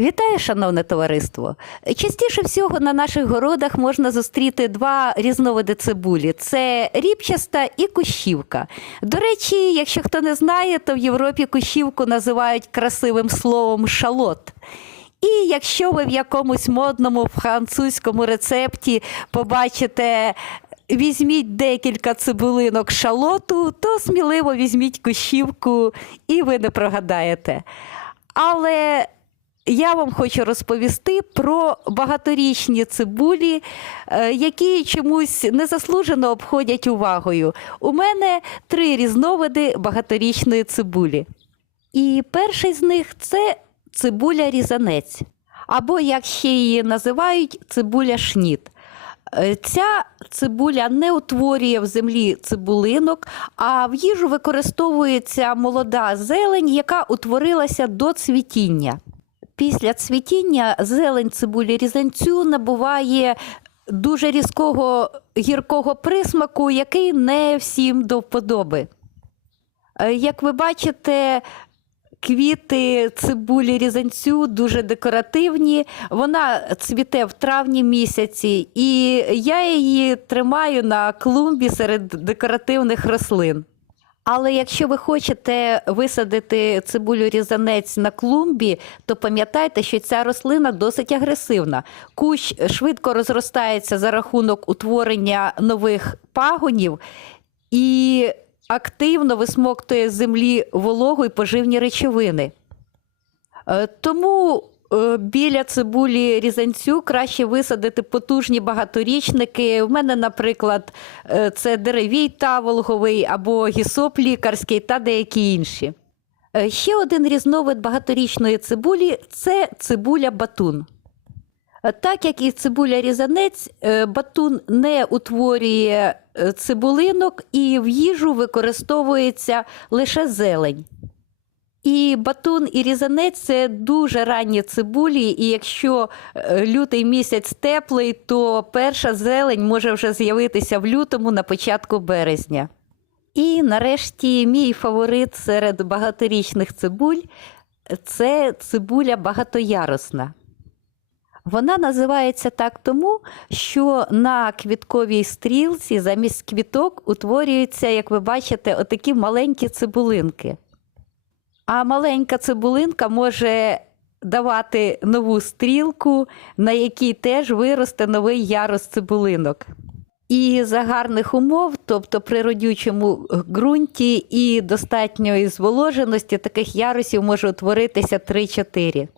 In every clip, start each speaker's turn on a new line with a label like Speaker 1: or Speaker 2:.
Speaker 1: Вітаю, шановне товариство! Частіше всього на наших городах можна зустріти два різновиди цибулі: це ріпчаста і кущівка. До речі, якщо хто не знає, то в Європі кущівку називають красивим словом шалот. І якщо ви в якомусь модному французькому рецепті побачите. Візьміть декілька цибулинок шалоту, то сміливо візьміть кущівку, і ви не прогадаєте. Але я вам хочу розповісти про багаторічні цибулі, е, які чомусь незаслужено обходять увагою. У мене три різновиди багаторічної цибулі. І перший з них це цибуля різанець, або, як ще її називають, цибуля шніт. Е, Ця цибуля не утворює в землі цибулинок, а в їжу використовується молода зелень, яка утворилася до цвітіння. Після цвітіння зелень цибулі різанцю набуває дуже різкого гіркого присмаку, який не всім до вподоби. Е, Як ви бачите, квіти цибулі різанцю дуже декоративні. Вона цвіте в травні місяці, і я її тримаю на клумбі серед декоративних рослин. Але якщо ви хочете висадити цибулю різанець на клумбі, то пам'ятайте, що ця рослина досить агресивна. Кущ швидко розростається за рахунок утворення нових пагонів і активно висмоктує з землі вологу і поживні речовини. Е, Тому біля цибулі різанцю краще висадити потужні багаторічники. У мене, наприклад, е, це деревій таволговий або гісоп лікарський та деякі інші. Е, Ще один різновид багаторічної цибулі це цибуля батун. Е, Так як і цибуля різанець, е, батун не утворює е, цибулинок і в їжу використовується лише зелень. І батун і різанець це дуже ранні цибулі, і якщо е, лютий місяць теплий, то перша зелень може вже з'явитися в лютому на початку березня. І нарешті мій фаворит серед багаторічних цибуль це цибуля багатоярусна. Вона називається так тому, що на квітковій стрілці замість квіток утворюються, як ви бачите, отакі маленькі цибулинки. А маленька цибулинка може давати нову стрілку, на якій теж виросте новий ярус цибулинок. І за гарних умов, тобто при родючому ґрунті і достатньої зволоженості, таких ярусів може утворитися 3-4.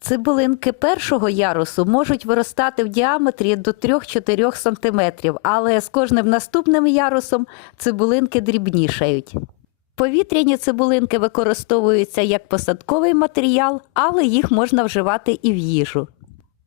Speaker 1: Цибулинки першого ярусу можуть виростати в діаметрі до 3-4 см, але з кожним наступним ярусом цибулинки дрібнішають. Повітряні цибулинки використовуються як посадковий матеріал, але їх можна вживати і в їжу.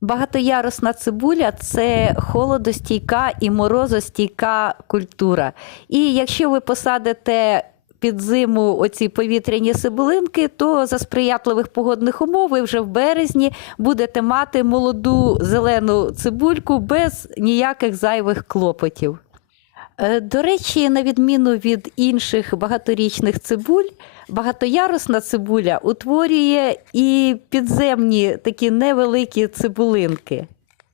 Speaker 1: Багатоярусна цибуля це холодостійка і морозостійка культура. І якщо ви посадите під зиму оці повітряні цибулинки, то за сприятливих погодних умов ви вже в березні будете мати молоду зелену цибульку без ніяких зайвих клопотів. Е, До речі, на відміну від інших багаторічних цибуль, багатоярусна цибуля утворює і підземні такі невеликі цибулинки.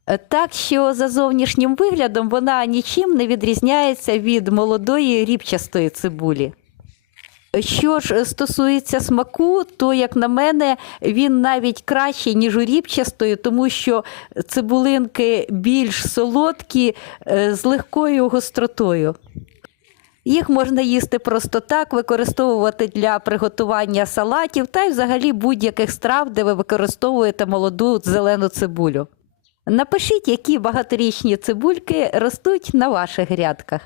Speaker 1: Е, Так що за зовнішнім виглядом вона нічим не відрізняється від молодої ріпчастої цибулі. Що ж стосується смаку, то, як на мене, він навіть кращий, ніж у ріпчастої, тому що цибулинки більш солодкі, е, з легкою гостротою. Їх можна їсти просто так, використовувати для приготування салатів та й взагалі будь-яких страв, де ви використовуєте молоду зелену цибулю. Напишіть, які багаторічні цибульки ростуть на ваших грядках.